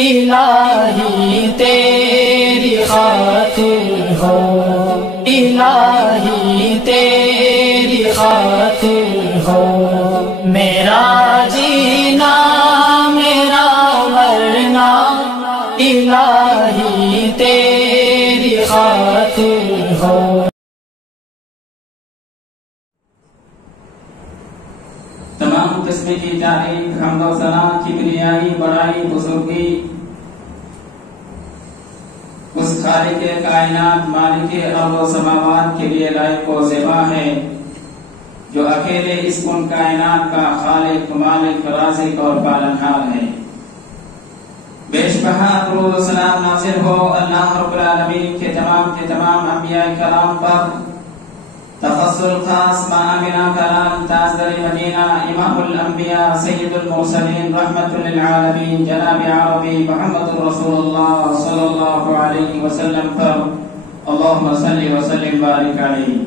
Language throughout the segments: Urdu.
الہی تیری خاطر ہو، الہی تیری خاطر ہو، میرا جینا میرا مرنا الہی تیری خاطر ہو۔ تمام قسم کی تعریف، حمد و ثنا، کبریائی، بڑائی، بزرگی اس خالق کائنات، مالک ارض و سماوات کے لیے لائق و زیبا ہے، جو اکیلے اس کن کائنات کا خالق، مالک، رازق اور پالنہار ہے۔ بیش بہا درود و سلام نازل ہو اللہ رب العالمین کے تمام انبیاء کرام پر، تفضل خاص مآمنہ کرام تاجدار مدینہ امام الانبیاء سید المرسلین رحمت للعالمین جناب عربی محمد رسول اللہ صلی اللہ علیہ وسلم پر اللہم صلی وسلم بارک علیہ۔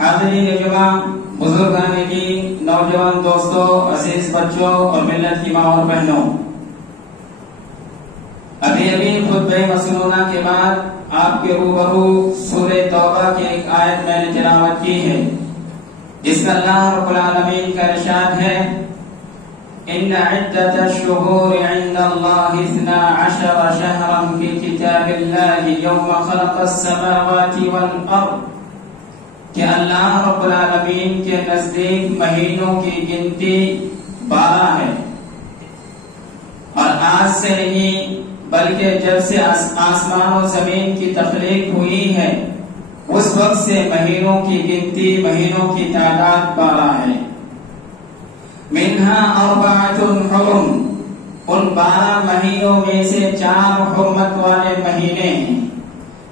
حاضرین جمعہ، بزرگان دین، نوجوان دوستوں، عزیز بچوں اور ملت کی ماں اور بہنوں، ابھی خطبہ مسنونہ کے بعد آپ کے روبرو سورہ توبہ کی ایک آیت میں نے تلاوت کی ہے، جس کا اللہ رب العالمین کا ارشاد ہے، ان عدت الشہور عند اللہ 12 شہرا فی کتاب اللہ یوم خلق السماوات والارض، کہ اللہ رب العالمین کے نزدیک مہینوں کی گنتی 12 ہے، اور آج سے نہیں بلکہ جب سے آسمان و زمین کی تخلیق ہوئی ہے اس وقت سے مہینوں کی گنتی، مہینوں کی تعداد 12 ہے۔ منہا 4 حرم، ان 12 مہینوں میں سے 4 حرمت والے مہینے ہیں۔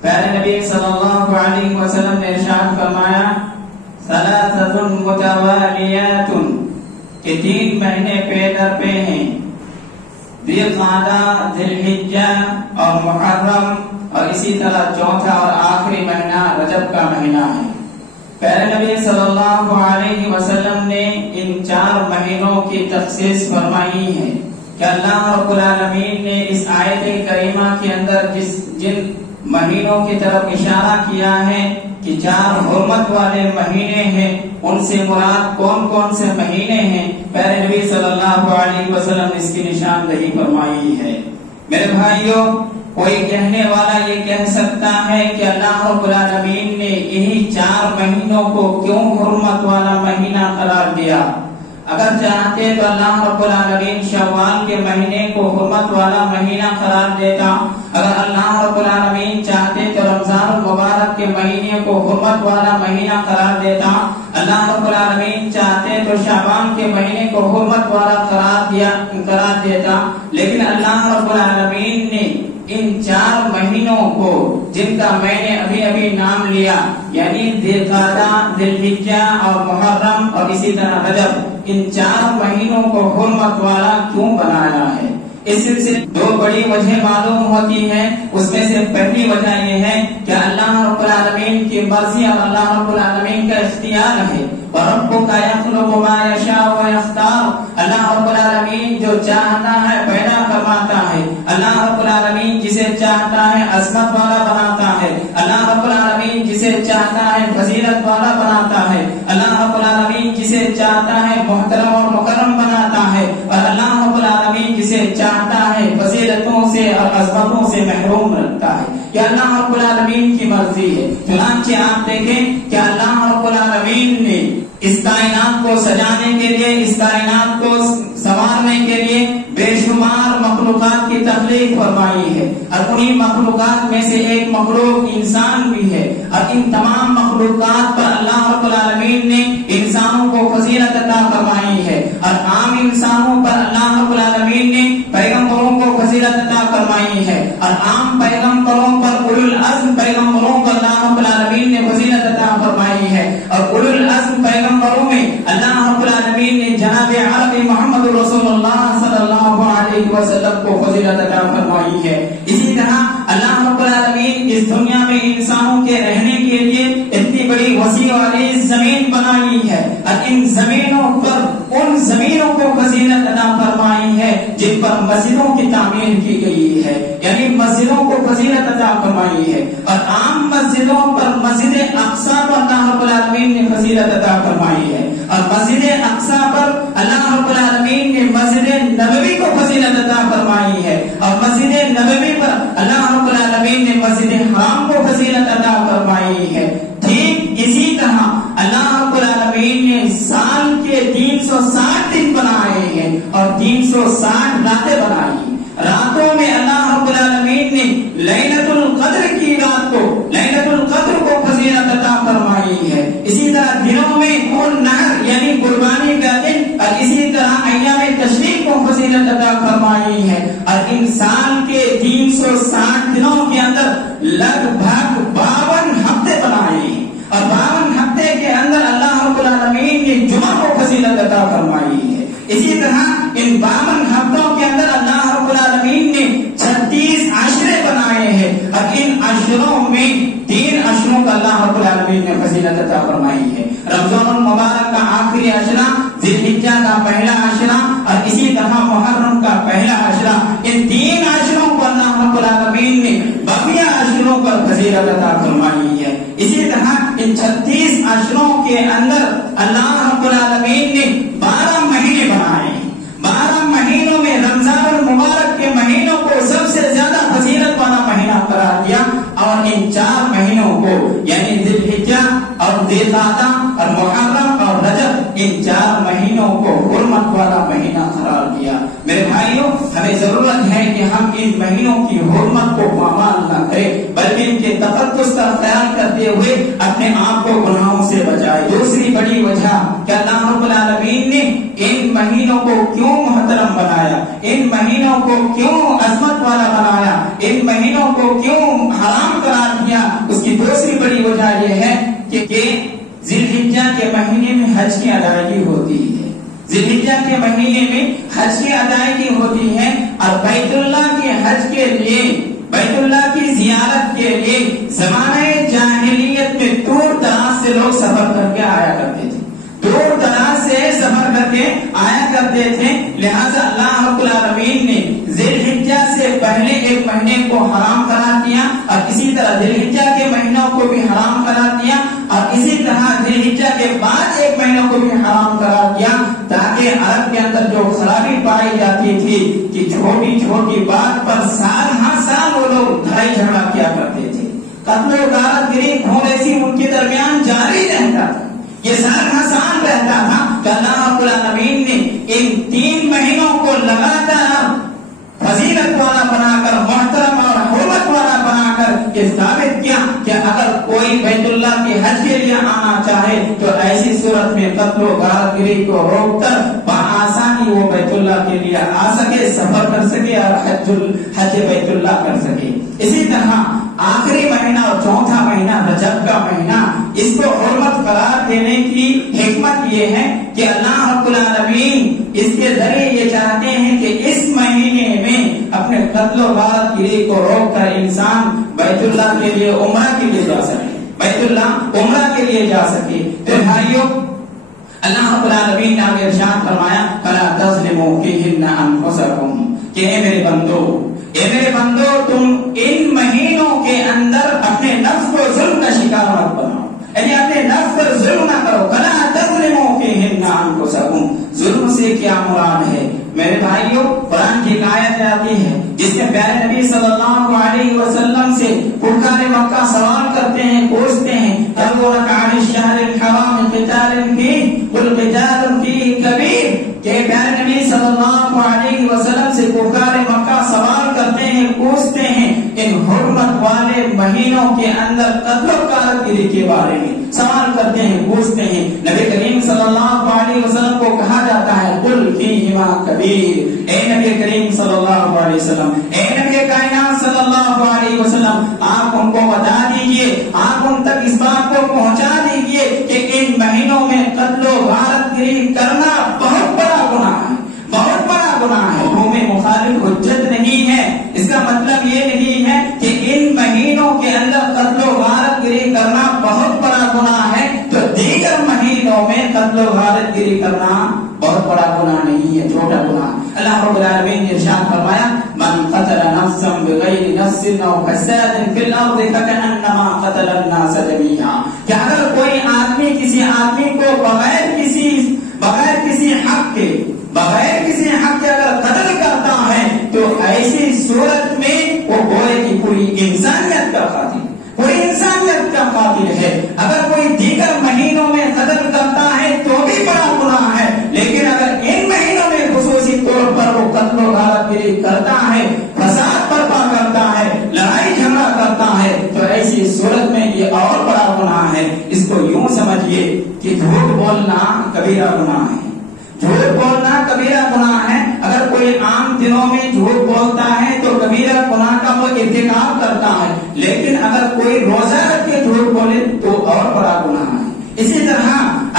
پیارے نبی صلی اللہ علیہ وسلم نے ارشاد فرمایا 3 متوالیات، کہ 3 مہینے پے در پے ہیں، ذی القعدہ، ذی الحجہ اور محرم، اور اسی طرح چوتھا اور آخری مہینہ رجب کا مہینہ ہے۔ پیارے نبی صلی اللہ علیہ وسلم نے ان 4 مہینوں کی تخصیص فرمائی ہے کہ اللہ رب العالمین نے اس آیت کریمہ کے اندر جن مہینوں کی طرف اشارہ کیا ہے کہ 4 حرمت والے مہینے ہیں، ان سے مراد کون کون سے مہینے ہیں، پیارے نبی صلی اللہ علیہ وسلم نے اس کی نشاندہی فرمائی ہے۔ میرے بھائیوں، کوئی کہنے والا یہ کہہ سکتا ہے کہ اللہ رب العالمین نے یہی 4 مہینوں کو کیوں حرمت والا مہینہ قرار دیا؟ اگر چاہتے تو اللہ رب العالمین شوال کے مہینے کو حرمت والا مہینہ قرار دیتا، اگر اللہ رب العالمین چاہتے تو رمضان المبارک کے مہینے کو حرمت والا مہینہ قرار دیتا، اللہ رب العالمین چاہتے تو شعبان کے مہینے کو حرمت والا قرار دیتا، لیکن اللہ رب العالمین نے ان 4 مہینوں کو جن کا میں نے ابھی نام لیا، یعنی ذی القعدہ، ذی الحجہ اور محرم اور اسی طرح رجب، ان 4 مہینوں کو حرمت والا کیوں بنایا ہے؟ اس سے 2 بڑی وجہ معلوم ہوتی ہیں۔ اس میں سے پہلی وجہ یہ ہے کہ اللہ رب العالمین کی مرضی اور اللہ رب العالمین کا اختیار ہے، وَرَبُّكَ يَخْلُقُ مَا يَشَاءُ وَيَخْتَارُ، اللہ رب العالمین جو چاہتا ہے پیدا کرواتا ہے، اللہ رب العالمین جسے چاہتا ہے عظمت والا بناتا ہے، اللہ رب العالمین جسے چاہتا ہے فضیلت والا بناتا ہے، اللہ رب العالمین جسے چاہتا ہے محترم اور مکرم بناتا ہے، اور اللہ رب العالمین جسے چاہتا ہے فضیلتوں سے اور عظمتوں سے محروم رکھتا ہے۔ کہ اللہ رب العالمین کی مرضی ہے۔ چنانچہ آپ دیکھیں کہ اللہ رب العالمین نے اس کائنات کو سجانے کے لیے، اس کائنات کو سنوارنے کے لیے بے شمار مخلوقات کی تخلیق فرمائی ہے، اور انہی مخلوقات میں سے ایک مخلوق انسان بھی ہے، اور ان تمام مخلوقات پر اللہ رب العالمین نے انسانوں کو فضیلت عطا فرمائی ہے، اور عام انسانوں پر اللہ رب العالمین نے پیغمبروں کو فضیلت عطا فرمائی ہے، اور عام پیغمبروں پر اولو العزم پیغمبروں کو اللہ رب العالمین نے فضیلت عطا فرمائی ہے، اور اولو العزم پیغمبروں میں اللہ رب العالمین نے جناب عربی محمد رسول اللہ صلی اللہ علیہ وسلم کو فضیلت عطا فرمائی ہے۔ اسی طرح اللہ رب العالمین اس دنیا میں انسانوں کے رہنے کے لیے اتنی بڑی وسیع و عریض زمین بنائی ہے، اور ان زمینوں پر ان زمینوں کو فضیلت عطا فرمائی ہے جن پر مسجدوں کی تعمیر کی گئی ہے، یعنی مسجدوں کو فضیلت عطا فرمائی ہے، اور عام مسجدوں پر مسجد اقصی پر اللہ رب العالمین نے فضیلت عطا فرمائی ہے، اور مسجد اقصی پر اللہ رب العالمین نے مسجد نبوی کو فضیلت عطا فرمائی ہے، اور مسجد نبوی پر اللہ رب العالمین نے مسجد حرام کو فضیلت عطا فرمائی ہے۔ ٹھیک اسی طرح اللہ رب العالمین نے سال کے 360 دن بنائے ہیں اور 360 راتیں بنائی۔ راتوں میں اللہ رب العالمین نے لیلۃ القدر کی رات کو، لیلۃ القدر کو فضیلت عطا فرمائی ہے۔ اسی طرح دنوں میں النحر یعنی قربانی کا دن، اور اسی طرح ایام تشریق کو فضیلت عطا فرمائی ہے، اور ان سال کے 360 دنوں کے اندر لگ بھگ 52 ہفتے بنائے، اور 52 ہفتے کے اندر اللہ رب العالمین نے جمعہ کو فضیلت عطا فرمائی ہے۔ اسی طرح ان 52 ہفتوں کے اندر اللہ رب العالمین نے 36 عشرے بنائے ہیں، اور ان عشروں میں 3 عشروں کا اللہ رب العالمین نے فضیلت عطا فرمائی ہے۔ رمضان المبارک کا آخری عشرہ، ذی الحجہ کا پہلا عشرہ، اور اسی طرح محرم کا پہلا عشرہ، ان 3 عشروں کو اللہ رب العالمین نے بقیہ عشروں پر فضیلت عطا فرمائی ہے۔ اسی طرح ان 36 عشروں کے اندر اللہ رب العالمین نے 12 مہینے بنائے۔ 12 مہینوں میں رمضان المبارک کے مہینوں کو سب سے زیادہ فضیلت والا مہینہ قرار دیا، اور ان 4 مہینوں کو یعنی ذی الحجہ اور ذی القعدہ اور محرم اور رجب، ان 4 مہینوں کو حرمت والا مہینہ قرار دیا۔ میرے بھائیوں، ہمیں ضرورت ہے کہ ہم ان مہینوں کی حرمت کو پامال نہ کریں، بلکہ ان کے تقدس کا خیال کرتے ہوئے اپنے آپ کو گناہوں سے بچائے۔ دوسری بڑی وجہ کہ اللہ رب العالمین نے ان مہینوں کو کیوں محترم بنایا، ان مہینوں کو کیوں عظمت والا بنایا، ان مہینوں کو کیوں حرام قرار دیا، اس کی دوسری بڑی وجہ یہ ہے کہ ذی الحجہ کے مہینے میں حج کی ادائیگی ہوتی ہے، ذی الحجہ کے مہینے میں حج کی ادائیگی ہوتی ہے، اور بیت اللہ کے حج کے لیے، بیت اللہ کی زیارت کے لیے زمانہ جاہلیت میں دور دراز سے لوگ سفر کر کے آیا کرتے تھے، دور دراز سے سفر کر کے آیا کرتے تھے، لہذا اللہ رب العالمین نے ذی الحجہ سے پہلے ایک مہینے کو حرام قرار دیا، اور اسی طرح ذی الحجہ کے مہینوں کو بھی حرام قرار دیا، اور اسی طرح ذی الحجہ کے بعد ایک مہینوں کو بھی حرام قرار دیا، تاکہ عرب کے اندر جو خرابی پائی جاتی تھی کہ چھوٹی چھوٹی بات پر سال ہر سال وہ لوگ لڑائی جھگڑا کیا کرتے تھے، قتل و غارت گری خون ریزی ان کے درمیان جاری رہتا تھا، یہ سال ہر سال رہتا تھا، کہ اللہ رب العالمین نے ان 3 مہینوں کو لگاتار فضیلت والا بنا کر، محترم اور حرمت والا بنا کر یہ ثابت کیا کہ اگر کوئی بیت اللہ کے حج کے لیے آنا چاہے تو ایسی صورت میں قتل و غارت گری کو روک کر بآسانی وہ بیت اللہ کے لیے آ سکے، سفر کر سکے اور حج بیت اللہ کر سکے۔ اسی طرح آخری مہینہ اور چوتھا مہینہ رجب کا مہینہ، اس کو حرمت قرار دینے کی حکمت یہ ہے کہ اللہ رب العالمین اس کے ذریعے یہ چاہتے ہیں کہ اس مہینے میں اپنے قتل و غارت گری کو روک کر انسان بیت اللہ کے لیے عمرہ کے لیے جا سکے، بیت اللہ عمرہ کے لیے جا سکے۔ تو بھائیوں، اللہ رب العالمین نے آگے ارشاد فرمایا فَلَا تَظْلِمُوا فِيهِنَّ أَنفُسَكُمْ، کہ اے میرے بندو، اے میرے بندو، تم ان مہینوں کے اندر اپنے نفس کو ظلم کا شکار مت بناؤ، یعنی اپنے نفس پر ظلم نہ کرو۔ فَلَا تَظْلِمُوا فِيهِنَّ أَنفُسَكُمْ، ظلم سے کیا مراد ہے؟ میرے بھائیوں، قرآن کی ایک آیت آتی ہے جس میں پیارے نبی صلی اللہ علیہ وسلم سے کفار مکہ سوال کرتے ہیں، پوچھتے ہیں يَسْأَلُونَكَ عَنِ الشَّهْرِ الْحَرَامِ قِتَالٍ فِيهِ قُلْ قِتَالٌ فِيهِ كَبِيرٌ، کہ پیارے نبی صلی اللہ علیہ وسلم سے کفار مکہ سوال کرتے ہیں، پوچھتے ہیں ان حرمت والے مہینوں کے اندر قتل و غارت گری کے بارے میں سوال کرتے ہیں، پوچھتے ہیں۔ نبی کریم صلی اللہ علیہ وسلم کو کہا جاتا ہے قُلْ فِيهِمَا كَبِيرٌ، اے نبی کریم صلی اللہ علیہ وسلم، اے نبی کائنات صلی اللہ علیہ وسلم، آپ ان کو بتا دیجئے، آپ ان تک اس بات کو پہنچا دیجئے کہ ان مہینوں میں قتل و غارت گری کرنا بہت بڑا گناہ ہے، بہت بڑا گناہ ہے، وہ میں مخالف حجت نہیں ہے۔ اس کا مطلب یہ نہیں ہے کہ ان مہینوں کے اندر قتل و غارت گری کرنا بہت بڑا گناہ ہے تو دیگر مہینوں میں میں قتل و غارت گری کرنا بہت بڑا گناہ نہیں ہے، چھوٹا گناہ۔ اللہ رب العالمین نے ارشاد فرمایا من قتل نفسا بغیر نفس او فساد فی الارض فکأنما قتل الناس جميعا، کہ اگر کوئی آدمی کسی آدمی کو بغیر کسی حق کے اگر قتل کرتا ہے تو ایسی صورت میں وہ گوئے کی پوری انسانیت کا قاتل ہے۔ اگر کوئی دیگر مہینوں میں قتل کرتا ہے تو بھی بڑا گناہ ہے، لیکن اگر ان مہینوں میں خصوصی طور پر وہ قتل و غارت گری کرتا ہے، فساد برپا کرتا ہے، لڑائی جھگڑا کرتا ہے، تو ایسی صورت میں یہ اور بڑا گناہ ہے۔ اس کو یوں سمجھیے کہ جھوٹ بولنا کبیرہ گناہ ہے، جھوٹ بولنا کبیرہ گناہ ہے۔ اگر کوئی عام دنوں میں جھوٹ بولتا ہے تو کبیرہ گناہ کا وہ ارتکاب کرتا ہے، لیکن اگر کوئی روزہ رکھ کے جھوٹ بولے تو اور بڑا گناہ ہے۔ اسی طرح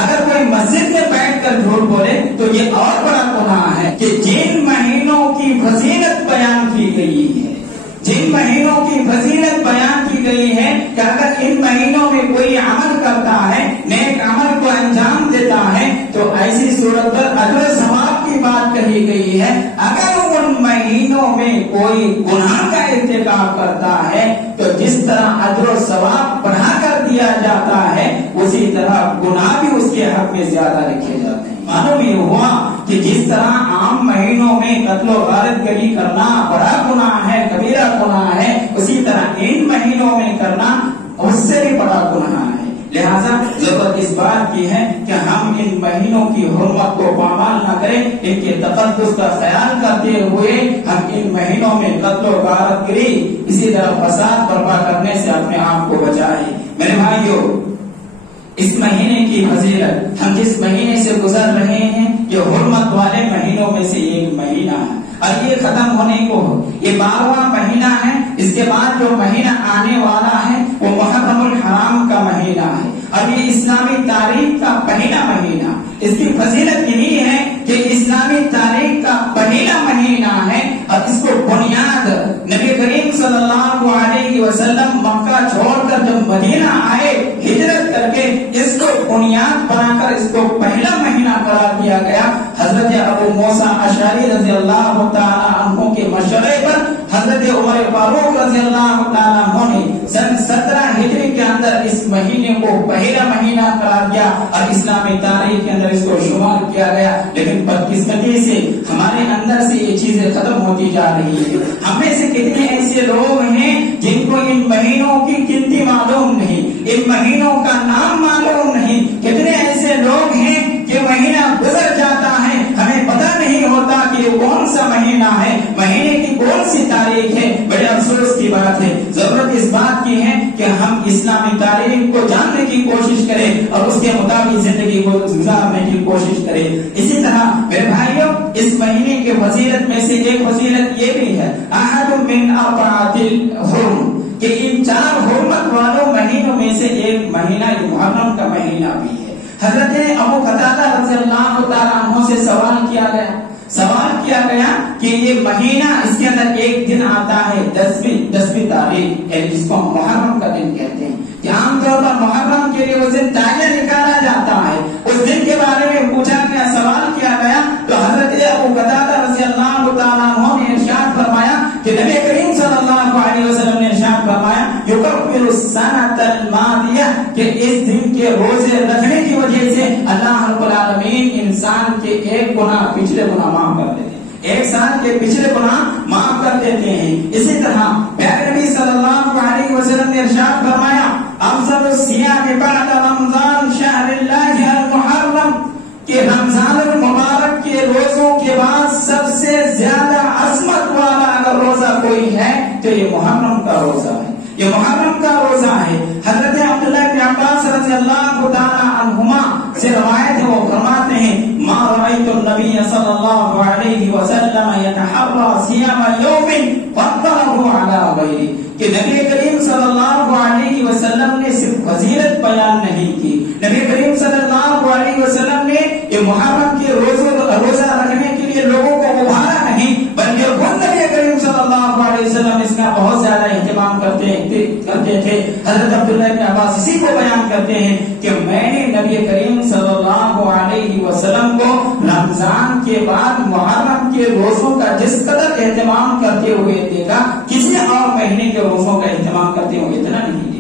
اگر کوئی مسجد میں بیٹھ کر جھوٹ بولے تو یہ اور بڑا گناہ ہے۔ کہ جن مہینوں کی فضیلت بیان کی گئی ہے، جن مہینوں کی فضیلت بیان کی گئی ہے کہ اگر ان مہینوں میں کوئی عمل کرتا ہے، نیک عمل کو انجام دیتا ہے، تو ایسی صورت پر اجر و ثواب کی بات کہی گئی ہے۔ اگر ان مہینوں میں کوئی گناہ کا ارتکاب کرتا ہے تو جس طرح اجر و ثواب بڑھا کر دیا جاتا ہے، اسی طرح گناہ بھی اس کے حق میں زیادہ لکھے جاتے ہیں۔ معلوم یہ ہوا کہ جس طرح عام مہینوں میں قتل و غارت گری کرنا بڑا گناہ ہے، کبیرہ گناہ ہے، اسی طرح ان مہینوں میں کرنا اس سے بھی بڑا گناہ ہے۔ لہذا ضرورت اس بات کی ہے کہ ہم ان مہینوں کی حرمت کو پامال نہ کریں، ان کے تقدس کا خیال کرتے ہوئے ہم ان مہینوں میں قتل و غارت گری، اسی طرح فساد برپا کرنے سے اپنے آپ کو بچائیں۔ میرے بھائیوں، اس مہینے کی فضیلت، ہم جس مہینے سے گزر رہے ہیں یہ حرمت والے مہینوں میں سے ایک مہینہ ہے، اور یہ ختم ہونے کو یہ 12واں مہینہ ہے۔ اس کے بعد جو مہینہ آنے والا ہے وہ محرم الحرام کا مہینہ ہے، اور یہ اسلامی تاریخ کا پہلا مہینہ۔ اس کی فضیلت یہی ہے کہ اسلامی تاریخ کا پہلا مہینہ ہے، اور اس کو بنیاد نبی کریم صلی اللہ علیہ وسلم مکہ چھوڑ کر جب مدینہ آئے ہجرت کر کے، اس کو بنیاد بنا کر اس کو پہلا مہینہ قرار دیا گیا۔ حضرت ابو موسیٰ اشعری رضی اللہ تعالی عنہ کے مشورے پر حضرت عمر فاروق رضی اللہ تعالی عنہ نے سن 17 ہجری کے اندر اس مہینے کو پہلا مہینہ قرار دیا، اور اسلامی تاریخ کے اندر اس کو شمار کیا گیا۔ لیکن بدقسمتی سے ہمارے اندر سے یہ چیزیں ختم ہوتی جا رہی ہے۔ ہم میں سے کتنے ایسے لوگ ہیں جن کو ان مہینوں کی گنتی معلوم نہیں، ان مہینوں کا نام معلوم نہیں۔ کتنے ایسے لوگ ہیں کہ مہینہ گزر جاتا ہے، ہمیں پتہ نہیں ہوتا کہ یہ کون سا مہینہ ہے، مہینے کی کون سی تاریخ ہے۔ بڑے افسوس کی بات ہے۔ ضرورت اس بات کی ہے کہ ہم اسلامی تاریخ کو جاننے کی کوشش کریں اور اس کے مطابق زندگی کو گزارنے کی کوشش کریں۔ اسی طرح میرے بھائیوں، اس مہینے کے فضیلت میں سے ایک فضیلت یہ بھی ہے، احد من اربعۃ الحرم، کہ ان 4 حرمت والوں مہینوں میں سے ایک مہینہ یہ محرم کا مہینہ بھی ہے۔ حضرت ابو قتادہ رضی اللہ تعالیٰ عنہ سے سوال کیا گیا کہ یہ مہینہ، اس کے اندر ایک دن آتا ہے 10ویں تاریخ، جس کو ہم محرم کا دن کہتے ہیں، کہ عام طور پر محرم کے لیے اس دن تعین نکالا جاتا ہے۔ اس دن کے بارے میں پوچھا گیا، سوال کیا گیا، تو حضرت ابو قتادہ رضی اللہ تعالیٰ عنہ نے ارشاد فرمایا کہ نبی کریم صلی اللہ علیہ وسلم نے ارشاد فرمایا یکفر السنۃ الماضیہ، کہ اس دن کے روزے رکھنے کی وجہ سے اللہ رب العالمین انسان کے ایک گناہ پچھلے گناہ معاف کر دیتے ہیں، ایک سال کے پچھلے گناہ معاف کر دیتے ہیں۔ اسی طرح پیارے نبی صلی اللہ علیہ وسلم نے ارشاد فرمایا افضل الصیام بعد رمضان شہر اللہ المحرم، کہ رمضان المبارک کے روزوں کے بعد سب سے زیادہ عظمت والا اگر روزہ کوئی ہے تو یہ محرم کا روزہ ہے، یہ محرم کا روزہ ہے۔ حضرت عبداللہ بن عباس رضی اللہ تعالی عنہما سے روایت ہے، وہ فرماتے ہیں ما رأيت النبي صلی اللہ علیہ وسلم يتحرى صيام يوم فضله على غيره، کہ نبی کریم صلی اللہ علیہ وسلم نے صرف فضیلت بیان نہیں کی، نبی کریم صلی اللہ علیہ وسلم نے یہ محرم کے روزہ رکھنے کے لیے لوگوں کو ابھارا نہیں، بلکہ خود نبی کریم صلی اللہ علیہ وسلم اس کا بہت زیادہ اہتمام کرتے کرتے تھے. حضرت عبداللہ بن عباس اسی کو بیان کرتے ہیں کہ میں نے نبی کریم صلی اللہ علیہ وسلم کو رمضان کے بعد محرم کے روزوں کا جس قدر اہتمام کرتے ہوئے دیکھا کسی اور مہینے کے روزوں کا اہتمام کرتے ہوئے اتنا نہیں دیکھا.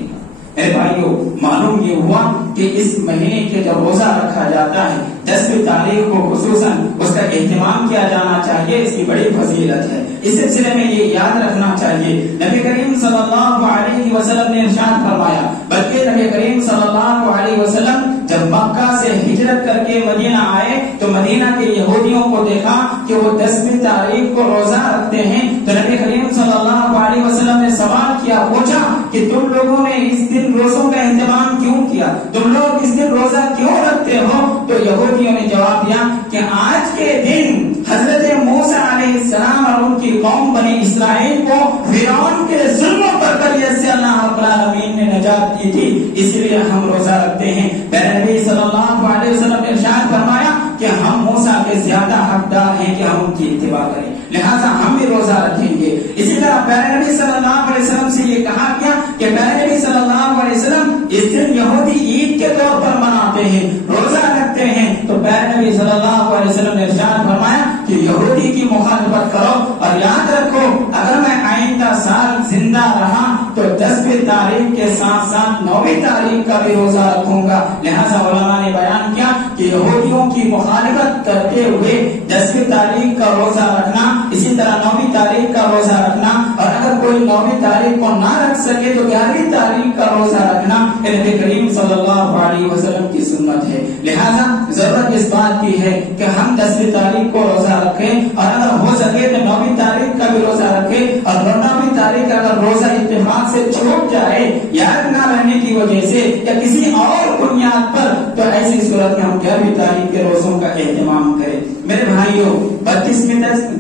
میرے بھائیو معلوم یہ ہوا کہ اس مہینے کے جو روزہ رکھا جاتا ہے 10 تاریخ کو خصوصاً اس کا اہتمام کیا جانا چاہیے. اس کی بڑی فضیلت ہے. اس سلسلے میں یہ یاد رکھنا چاہیے نبی کریم صلی اللہ علیہ وسلم نے ارشاد فرمایا, بلکہ نبی کریم صلی اللہ علیہ وسلم جب مکہ سے ہجرت کر کے مدینہ آئے تو مدینہ کے یہودیوں کو دیکھا کہ وہ 10 تاریخ کو روزہ رکھتے ہیں. تو نبی کریم صلی اللہ علیہ وسلم نے سوال کیا, پوچھا کہ تم لوگوں نے اس دن روزوں کا اہتمام کیوں کیا, تم لوگ اس دن روزہ کیوں رکھتے ہو؟ تو یہودیوں نے جواب دیا کہ آج کے دن حضرت موسیٰ علیہ السلام اور ان کی قوم بنی اسرائیل کو فرعون کے ظلم و بربریت سے اللہ رب العالمین نے نجات دی تھی, اس لیے ہم روزہ رکھتے ہیں. نبی صلی اللہ علیہ وسلم نے ارشاد فرمایا کہ ہم موسیٰ کے زیادہ حقدار ہیں کہ ہم ان کی اتباع کریں, لہذا ہم بھی روزہ رکھیں گے. اسی طرح پیارے نبی صلی اللہ علیہ وسلم سے یہ کہا گیا کہ پیارے نبی صلی اللہ علیہ وسلم اس دن یہودی عید کے طور پر مناتے ہیں, روزہ رکھتے ہیں. تو پیارے نبی صلی اللہ علیہ وسلم نے ارشاد فرمایا کہ یہودی کی مخالفت کرو اور یاد رکھو اگر میں آئندہ سال زندہ رہا تو 10 تاریخ کے ساتھ ساتھ 9 تاریخ کا بھی روزہ رکھوں گا. لہذا علماء نے بیان کیا کہ یہودیوں کی مخالفت کرتے ہوئے 10 تاریخ کا روزہ رکھنا, اسی طرح 9 تاریخ کا روزہ رکھنا, اور اگر کوئی 9 تاریخ کو نہ رکھ سکے تو 11 تاریخ کا روزہ رکھنا نبی کریم صلی اللہ علیہ وسلم کی سنت ہے. لہذا ضرورت اس بات کی ہے کہ ہم 10 تاریخ کو روزہ رکھیں, اور اگر ہو سکے تو 9 تاریخ کا بھی روزہ رکھیں, اور 9 تاریخ اگر روزہ اتفاق سے چھوٹ جائے یاد نہ رہنے کی وجہ سے یا کسی اور بنیاد پر تو ایسی صورت میں ہم 11 تاریخ کے روزوں کا اہتمام کریں. میرے بھائیوں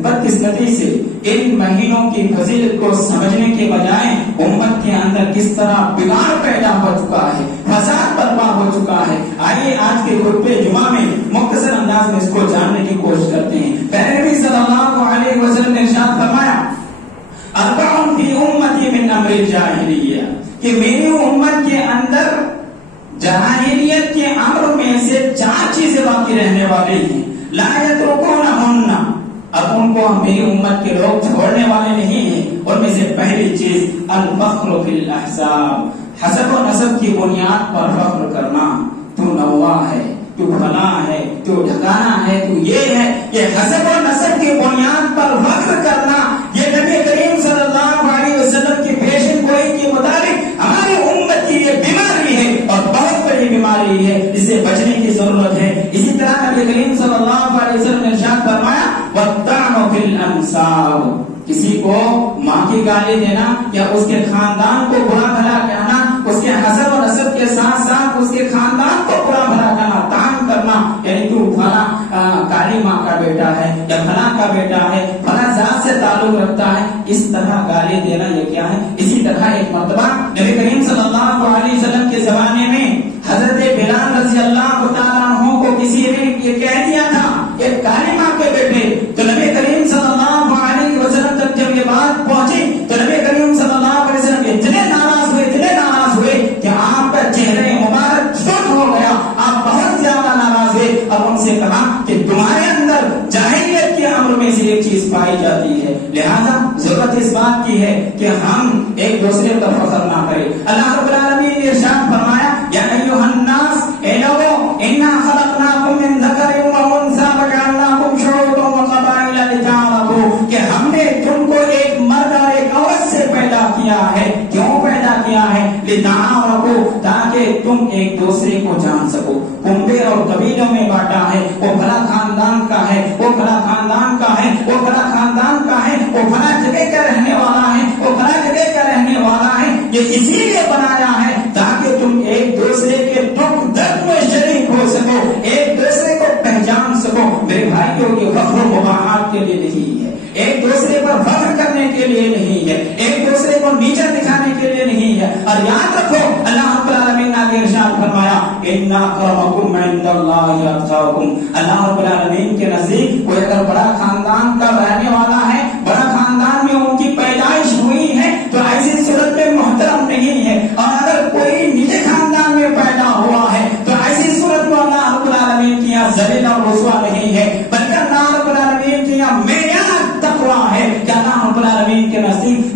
بدقسمتی سے ان مہینوں کی فضیلت کو سمجھنے کے بجائے امت کے اندر کس طرح بگاڑ پیدا ہو چکا ہے, فساد برپا ہو چکا ہے. آئیے آج کے خطبہ جمعہ میں مختصر انداز میں اس کو جاننے کی کوشش کرتے ہیں. پیارے نبی صلی اللہ علیہ وسلم نے ارشاد فرمایا اربع فی امتی من امر الجاہلیہ, کہ میری امت کے اندر جاہلیت کے امر میں سے 4 چیزیں باقی رہنے والی ہیں. لا یترکونہن, اب ان کو میری امت کے لوگ چھوڑنے والے نہیں ہیں. ان میں سے پہلی چیز الفخر فی الاحساب, حسب و نسب کی بنیاد پر فخر کرنا. تو نواح ہے, تو فلاں ہے, تو ڈھکانا ہے, تو یہ ہے. یہ حسب و نسب کی بنیاد پر فخر کرنا یہ نبی کریم صلی اللہ علیہ وسلم کی پیشن گوئی کے مطابق ہماری امت کی یہ بیماری ہے اور بہت بڑی بیماری ہے, اس سے بچنے کی ضرورت ہے. اسی طرح نبی کریم صلی اللہ علیہ وسلم نے ارشاد فرمایا والطعن فی الانساب, کسی کو ماں کی گالی دینا یا اس کے خاندان کو برا بھلا کہنا, اس کے حسب و نسب کے ساتھ ساتھ اس کے خاندان کو برا بھلا کہنا, طعن کرنا, یعنی تو فلاں کالی ماں کا بیٹا ہے یا فلاں کا بیٹا ہے, فلاں ذات سے تعلق رکھتا ہے, اس طرح گالی دینا یہ کیا ہے. اسی طرح ایک مرتبہ نبی کریم صلی اللہ علیہ وسلم کے زمانے میں حضرت بلال رضی اللہ تعالیٰ عنہ کو کسی نے یہ کہہ دیا تھا ایک کالی ماں کے بیٹے. تو نبی کریم صلی اللہ علیہ وسلم تک جب یہ بات پہنچی تو نبی کریم صلی اللہ علیہ وسلم اتنے ناراض ہوئے کہ آپ کا چہرہ مبارک چھوٹ ہو گیا, آپ بہت زیادہ ناراض ہوئے. اب ان سے کہا کہ تمہارے اندر جاہلیت کے امر میں سے ایک چیز پائی جاتی ہے, لہذا ضرورت اس بات کی ہے کہ ہم ایک دوسرے پر فخر نہ کریں. اللہ رب العالمین نے ارشاد فرمایا یا ایھا الناس, اے لوگوں, انا خلقناکم من ذکر و انثی وجعلناکم شعوبا وقبائل لتعارفوا, کہ ہم نے تم کو ایک مرد اور ایک عورت سے پیدا کیا ہے. کیوں پیدا کیا ہے؟ لتعارفوا, تاکہ تم ایک دوسرے کو جان سکو. کنبے اور قبیلوں میں بانٹا ہے, وہ بڑا خاندان کا ہے, وہ بڑا خاندان کا ہے, وہ بڑا خاندان کا ہے, وہ بڑا جگہ کا رہنے والا ہے, وہ بڑا جگہ کا رہنے والا ہے. یہ اسی لیے بنایا ہے تاکہ تم ایک دوسرے کے دکھ درد میں شریک ہو سکو, ایک دوسرے کو پہچان سکو. میرے بھائیوں, یہ فخر و مباحات کے لیے نہیں ہے, ایک دوسرے پر فخر کرنے کے لیے نہیں ہے, ایک دوسرے کو نیچا دکھانے کے لیے نہیں ہے. اور یاد رکھو اللہ رب العالمین نے ارشاد فرمایا ان اکرمکم عند اللہ اتقاکم, اللہ رب العالمین کے نزدیک کوئی اگر بڑا خاندان کا رہنے والا ہے, بڑا خاندان میں ان کی پیدائش ہوئی ہے, تو ایسی صورت میں محترم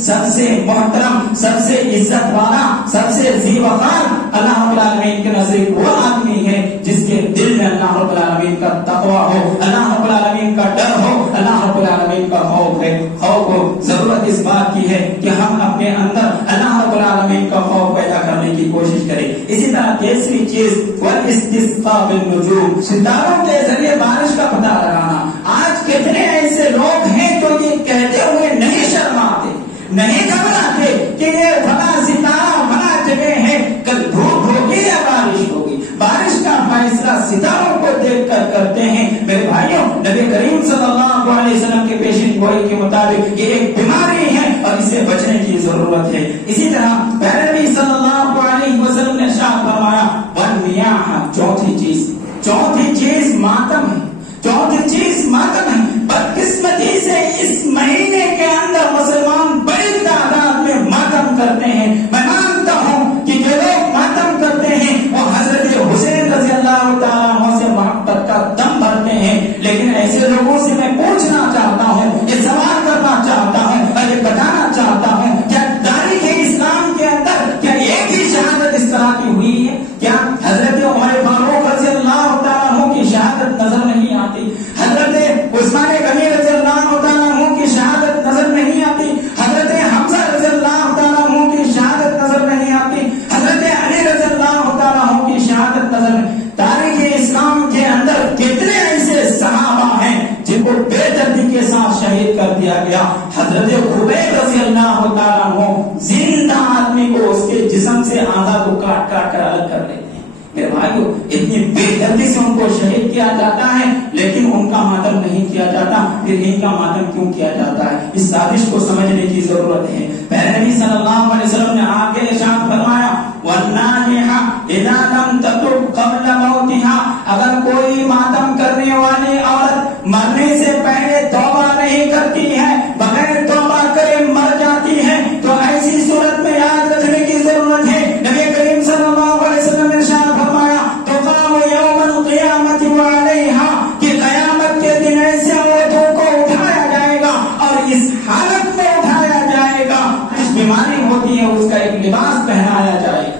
سب سے محترم، سب سے عزت والا، سب سے ذی وقار اللہ رب العالمین کے نزدیک وہ آدمی ہے جس کے دل میں اللہ رب العالمین کا تقوی ہو، اللہ رب العالمین کا ڈر ہو، اللہ رب العالمین کا خوف ہے۔ خوف کو ضرورت اس بات کی ہے کہ ہم اپنے اندر اللہ رب العالمین کا خوف پیدا کرنے کی کوشش کریں۔ اسی طرح تیسری چیز والاستسقاء بالنجوم، ستاروں کے ذریعے بارش کا پتہ لگانا۔ آج کتنے ایسے لوگ ہیں جو یہ کہتے ہوئے نہیں شرماتے، نہیں گھبراتے کہ یہ فلاں ستارہ فلاں جگہ ہے، کل دھوپ ہوگی یا بارش ہوگی۔ بارش کا فیصلہ ستاروں کو دیکھ کر کرتے ہیں۔ میرے بھائیوں، نبی کریم صلی اللہ علیہ وسلم کے پیشن گوئی کے مطابق یہ ایک بیماری ہے اور اسے بچنے کی ضرورت ہے۔ اسی طرح پیارے نبی صلی اللہ علیہ وسلم نے ارشاد فرمایا والمیاح، چوتھی چیز ماتم ہے، چوتھی چیز ماتم ہے۔ بدقسمتی سے اس مہینے کے اندر مسلمان بڑی تعداد میں ماتم کرتے ہیں۔ میں مانتا ہوں کہ جو لوگ ماتم کرتے ہیں وہ حضرت حسین رضی اللہ تعالیٰ عنہ سے محبت کا دم بھرتے ہیں، لیکن ایسے لوگوں سے میں پوچھنا چاہتا ہوں، یہ سوال کرنا چاہتا ہوں اور یہ بتانا چاہتا ہوں، کیا تاریخ اسلام کے اندر کیا ایک ہی شہادت اس طرح کی ہوئی ہے؟ کیا حضرت عمر فاروق رضی اللہ تعالیٰ عنہ کی شہادت نظر نہیں آتی؟ حضرت عثمان غنی رضی اللہ تعالیٰ عنہ کی شہادت نظر نہیں آتی؟ حضرت حمزہ رضی اللہ تعالیٰ عنہ کی شہادت نظر نہیں آتی؟ حضرت علی رضی اللہ تعالیٰ عنہ کی شہادت نظر نہیں؟ تاریخ اسلام کے اندر کتنے ایسے صحابہ ہیں جن کو بے دردی کے ساتھ شہید کر دیا گیا۔ حضرت خبیب رضی اللہ تعالیٰ عنہ زندہ آدمی کو اس کے جسم سے آدھا کو کاٹ کاٹ کر الگ کر لیتے ہیں۔ میرے بھائیو، اتنی بے دردی سے ان کو شہید کیا جاتا ہے لیکن ان کا ماتم نہیں کیا جاتا، پھر ان کا ماتم کیوں کیا جاتا ہے؟ اس سازش کو سمجھنے کی ضرورت ہے۔ پیارے نبی صلی اللہ علیہ وسلم نے آگے ارشاد فرمایا وَالنَّاجِحَ إِذَا لَمْ تَتُبْ قَبْلَ مَوْتِهَا، اگر کوئی ماتم کرنے والی عورت مرنے سے پہلے توبہ نہیں کرتی ہے، بغیر توبہ کرے مر جاتی ہے، تو ایسی صورت میں یاد رکھنے کی ضرورت ہے۔ نبی کریم صلی اللہ علیہ وسلم نے ارشاد فرمایا تقام یوم القیامت وعلیہا، کہ قیامت کے دن ایسے عورتوں کو اٹھایا جائے گا اور اس حالت میں اٹھایا جائے گا، اس بیماری ہوتی ہے اس کا ایک لباس پہنایا جائے گا،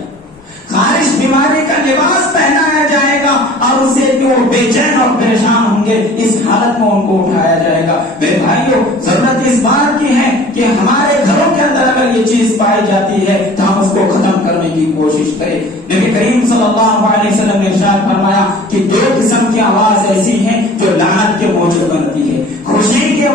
خارش بیماری کا لباس پہنایا جائے گا اور اسے کہ وہ بے چین اور پریشان ہوں گے، اس حالت میں ان کو اٹھایا جائے گا۔ میرے بھائیوں، ضرورت اس بات کی ہے کہ ہمارے گھروں کے اندر اگر یہ چیز پائی جاتی ہے تو ہم اس کو ختم کرنے کی کوشش کریں۔ نبی کریم صلی اللہ علیہ وسلم نے ارشاد فرمایا کہ دو قسم کی آواز ایسی ہیں جو لعنت کے موجب بنتی ہے، خوشی کے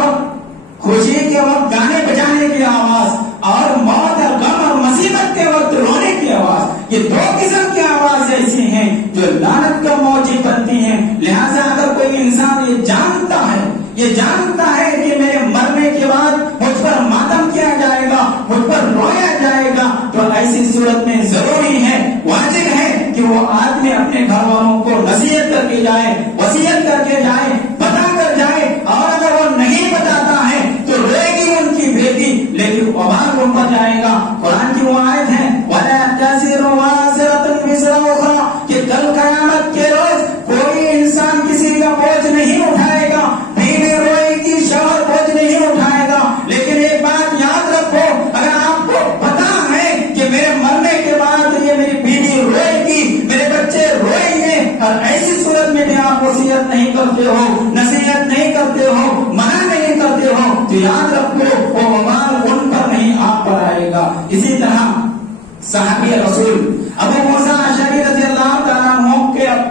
وقت گانے بجانے کی آواز اور موت اور غم اور مصیبت کے وقت رونے کی آواز، یہ دو قسم کی آواز ایسی ہیں جو لعنت کا موجب بنتی ہیں۔ لہذا اگر کوئی انسان یہ جانتا ہے کہ میرے مرنے کے بعد مجھ پر ماتم کیا جائے گا، مجھ پر رویا جائے گا، تو ایسی صورت میں ضروری ہے، واجب ہے کہ وہ آدمی اپنے گھر والوں کو نصیحت کر کے جائے، وصیت کر کے جائے، بتا کر جائے، اور اگر وہ نہیں بتاتا ہے تو روئے گی ان کی بیٹی لیکن وبال ان پر جائے گا۔ قرآن کی وہ آیت ہے وَلَا تَزِرُ وَازِرَةٌ وِزْرَ أُخْرَىٰ، کہ کل قیامت کے روز کوئی انسان کسی کا بوجھ نہیں اٹھائے گا، بیوی روئے گی، شوہر بوجھ نہیں اٹھائے گا، لیکن ایک بات یاد رکھو، اگر آپ کو پتا ہے کہ میرے مرنے کے بعد یہ میری بیوی روئے گی، میرے بچے روئیں گے، اور ایسی صورت میں بھی آپ وصیت نہیں کرتے ہو، نصیحت نہیں کرتے ہو، منع نہیں کرتے ہو، تو یاد رکھو وہ وبال ان پر نہیں آپ پر آئے گا۔ اسی طرح صحابی رسول ابو موسیٰ اشعری رضی اللہ تعالیٰ عنہ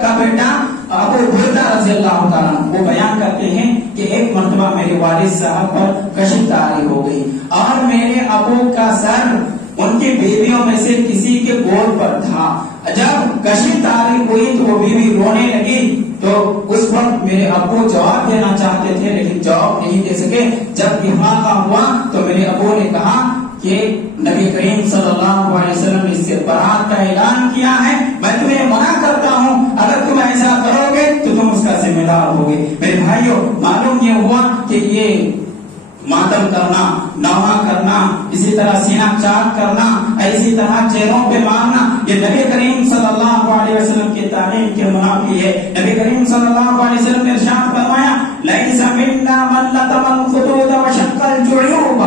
کا بیٹا ابو بردہ رضی اللہ تعالیٰ عنہ وہ بیان کرتے ہیں کہ ایک مرتبہ میرے والد صاحب پر کشش طاری ہو گئی اور میرے ابو کا سر ان کی بیویوں میں سے کسی کے گود پر تھا۔ جب کشش طاری ہوئی تو وہ بیوی رونے لگی تو اس وقت میرے ابو جواب دینا چاہتے تھے لیکن جواب نہیں دے سکے۔ جب افاقہ ہوا تو میرے ابو نے کہا کہ نبی کریم صلی اللہ علیہ وسلم نے اس سے برات کا اعلان کیا ہے، میں تمہیں منع کرتا ہوں، اگر تم ایسا کرو گے تو تم اس کا ذمہ دار ہوگے۔ میرے بھائیوں، معلوم یہ ہوا کہ یہ ماتم کرنا، نوحہ کرنا، اسی طرح سینہ چاک کرنا، اسی طرح چہروں پہ مارنا، یہ نبی کریم صلی اللہ علیہ وسلم کی تعلیم کے منافی ہے۔ نبی کریم صلی اللہ علیہ وسلم نے ارشاد فرمایا لیس منا من لطم الخدود وشق الجیوب،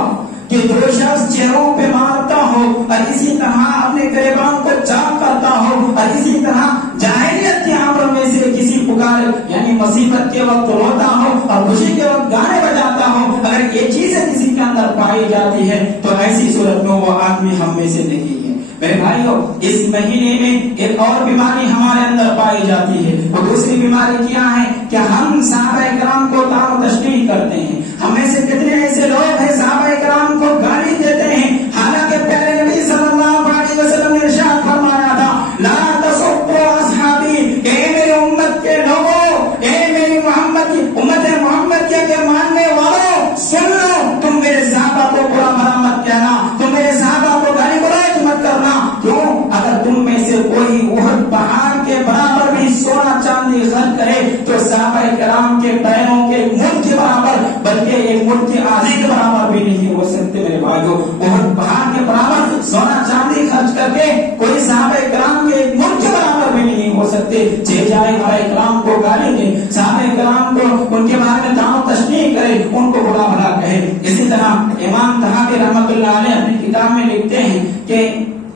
کہ جو شخص لفظ چہروں پہ مارتا ہو اور اسی طرح اپنے گریبان کو چاک کرتا ہو اور اسی طرح جاہلیت کے عمر میں سے کسی پکار یعنی مصیبت کے وقت روتا ہو اور خوشی کے وقت گانے بجاتا ہو، اگر یہ چیزیں کسی کے اندر پائی جاتی ہے تو ایسی صورت میں وہ آدمی ہم میں سے نہیں ہے۔ میرے بھائیو، اس مہینے میں ایک اور بیماری ہمارے اندر پائی جاتی ہے، وہ دوسری بیماری کیا ہے کہ ہم صحابہ کرام کو تعظیم و تشبیہ کرتے ہیں۔ ہم میں سے کتنے ایسے لوگ ہیں صحابہ کرام کو گالی دیتے ہیں، حالانکہ پیارے نبی صلی اللہ علیہ وسلم نے ارشاد فرمایا تھا لا تسبوا اصحابی، اے میری امت کے لوگوں، اے میری محمد کی امت محمد کے ماننے والوں، سن لو، تم میرے صحابہ کو برا بھلا مت کہنا، تم میرے صحابہ کو گالی گلوچ مت کرنا۔ کیوں؟ اگر تم میں سے کوئی احد پہاڑ کے برابر بھی سونا چاندی خرچ کرے تو صحابہ کرام کے پیروں کے مٹھ کے برابر بلکہ ایک مٹھ کی آدھی کے برابر بھی نہیں ہو سکتے۔ میرے بھائیو، احد پہاڑ کے برابر سونا چاندی خرچ کر کے کوئی صحابہ کرام کے ایک مٹھ کے برابر بھی نہیں ہو سکتے۔ جائے ہمارے کرام کو گالی دے، صحابہ کرام کو ان کے بارے میں تعظیم و تشبیہ کرے، ان کو برا بھلا کہے۔ اسی طرح امام طحاوی رحمۃ اللہ علیہ اپنی کتاب میں لکھتے ہیں کہ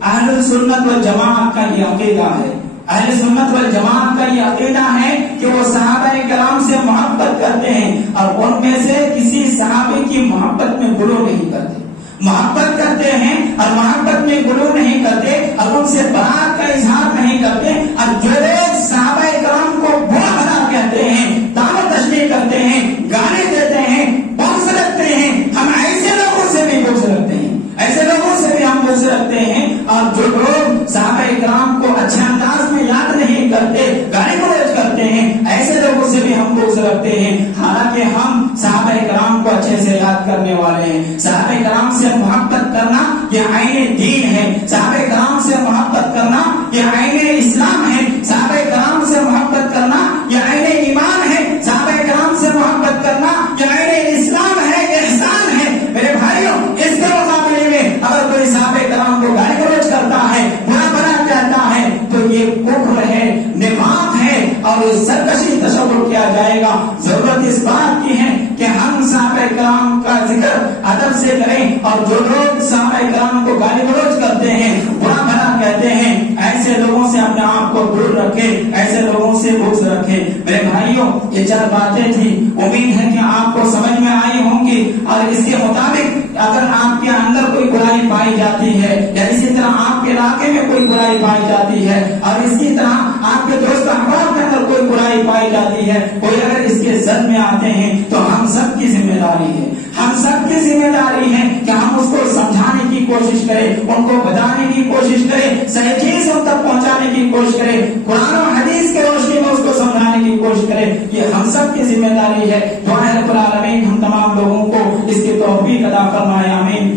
اہل سنت والجماعت کا یہ عقیدہ ہے، اہل سنت والجماعت کا یہ عقیدہ ہے کہ وہ صحابہ کرام سے محبت کرتے ہیں اور ان میں سے کسی صحابی کی محبت میں غلو نہیں کرتے، محبت کرتے ہیں اور محبت میں غلو نہیں کرتے اور ان سے برات کا اظہار نہیں کرتے۔ اور جو لوگ صحابہ کرام کو برا بھلا کہتے ہیں، تعظیم و تشبیہ کرتے ہیں، گالی دیتے ہیں، بغض رکھتے ہیں، ہم ایسے لوگوں سے بھی بغض رکھتے ہیں، ایسے لوگوں سے بھی ہم بغض رکھتے ہیں۔ اور جو لوگ صحابہ کرام کو اچھے انداز میں یاد نہیں کرتے، گالی گلوچ کرتے ہیں، ایسے لوگوں سے بھی ہم بغض رکھتے ہیں، حالانکہ ہم صحابہ کرام کو اچھے سے یاد کرنے والے ہیں۔ صحابہ کرام سے محبت کرنا یہ عین دین ہے، صحابہ کرام سے محبت کرنا یہ عین اسلام ہے، صحابہ کرام سے محبت کرنا یہ عین ایمان ہے، صحابہ کرام سے محبت کرنا یہ عین اسلام ہے، احسان ہے۔ میرے بھائیوں، اس کے مقابلے میں اگر کوئی صحابہ کرام کو گالی گلوچ کرتا ہے، برا بھلا کہتا ہے تو یہ کفر ہے، نفاق ہے اور سرکشی تصور کیا جائے گا۔ ضرورت اس بات کی ہے کہ ہم صحابہ کرام کا ذکر ادب سے کریں اور جو لوگ صحابہ کرام کو گالی گلوچ کرتے ہیں، برا بھلا کہتے ہیں، ایسے لوگوں سے اپنے آپ کو دور رکھے، ایسے لوگوں سے بغض رکھے۔ میرے بھائیوں، یہ چند باتیں تھی، امید ہے کہ آپ کو سمجھ میں آئی ہوں گی اور اس کے مطابق اگر آپ کے اندر کوئی برائی پائی جاتی ہے یا اسی طرح آپ کے علاقے میں کوئی برائی پائی جاتی ہے اور اسی طرح آپ کے دوست احباب کے اندر کوئی برائی پائی جاتی ہے، کوئی اگر اس کے زد میں آتے ہیں تو ہم سب کی ذمہ داری ہے، ہم سب کی ذمہ داری ہے کہ ہم اس کو سمجھانے کی کوشش کریں، ان کو بتانے کی کوشش کریں، صحیح چیز ان تک پہنچانے کی کوشش کریں، قرآن و حدیث کے روشنی میں اس کو سمجھانے کی کوشش کریں۔ یہ ہم سب کی ذمہ داری ہے۔ دعا ہے رب العالمین ہم تمام لوگوں کو اس کی توفیق عطا فرمائے، آمین۔